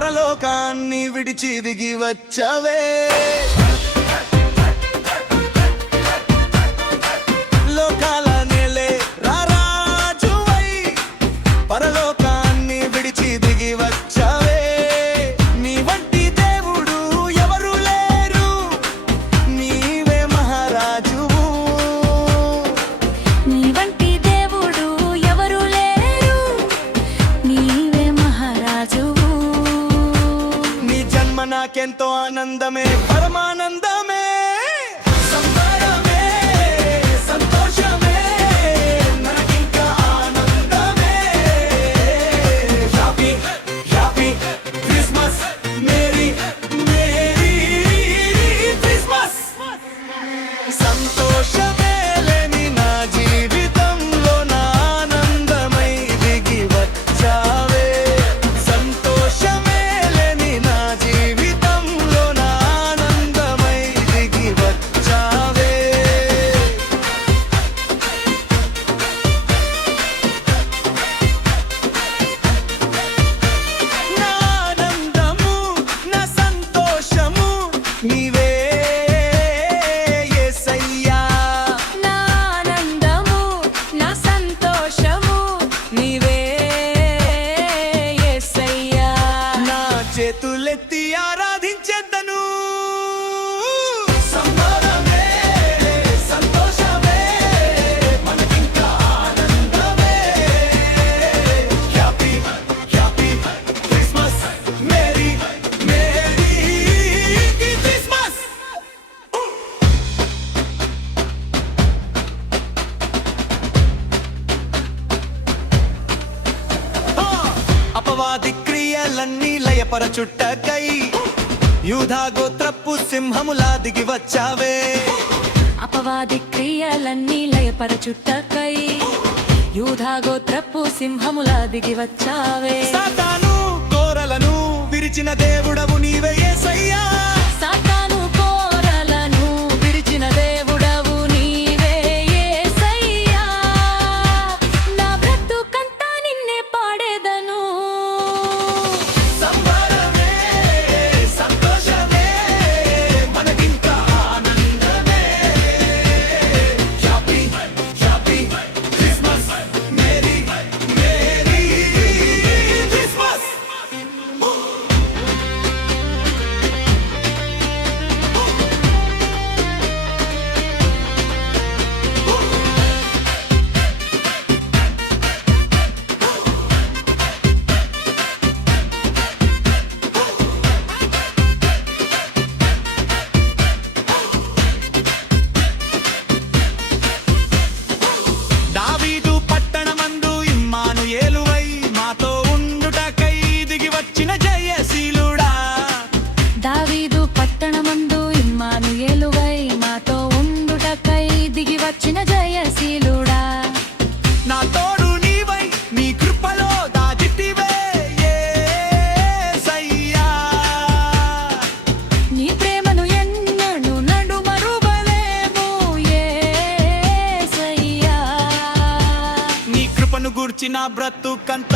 పరలోకాన్ని విడిచి దిగి వచ్చావే లోకాల నేలే రారాజువై పరలోకాన్ని విడిచి దిగి వచ్చావే నీ వంటి దేవుడు ఎవరు లేరు నీవే మహారాజువు నీ వంటి దేవుడు ఎవరు లేరు నీవే మహారాజువు నీ జన్మ నాకెంతో ఆనందమే పరమానందమే సంబరమే సంతోషమే మనకింకా ఆనందమే happy happy Christmas merry merry Christmas సంతోషమే లేని నా జీవితంలో నా ఆనందమై దిగి వచ్చావే సంతోషమే లేని నా జీవితంలో నా ఆనందమై దిగి వచ్చావే నా ఆనందము నా సంతోషము నీవే యేసయ్యా నా ఆనందము నా సంతోషము నీవే యేసయ్యా నా చేతులెత్తి ఆరాధించేద్దను సంబరమే సంతోషమే మనకింకా ఆనందమే happy happy Christmas merry merry Christmas అపవాది క్రియలన్నీ లయపరచుట్టకై యూదా గోత్రపు సింహములా దిగి వచ్చావే అపవాది క్రియలన్నీ లయపరచుటకై యూదా గోత్రపు సింహములా దిగి వచ్చావే సాతాను కోరలను విరిచిన దేవుడవు నీవే యేసయ్యా సాతాను కోరలను విరిచిన దేవుడవు నీవే యేసయ్యా నా బ్రతుకంతా నిన్నే పాడేదను సంబరమే సంతోషమే మనకింకా ఆనందమే happy happy Christmas merry merry Christmas దావీదు పట్టణమందు ఇమ్మానుయేలువై మాతో ఉండుటకై దిగి వచ్చిన జయశీలుడా దావీదు పట్టణమందు ఇమ్మానుయేలువై మాతో ఉండుటకై దిగి వచ్చిన జయశీలుడా నా తోడు నీవై నీ కృపలో దాచితివే యేసయ్యా నీ ప్రేమను ఎన్నడూ నడుమరువలేము యేసయ్యా నీ కృపను గూర్చిన బ్రతుకంత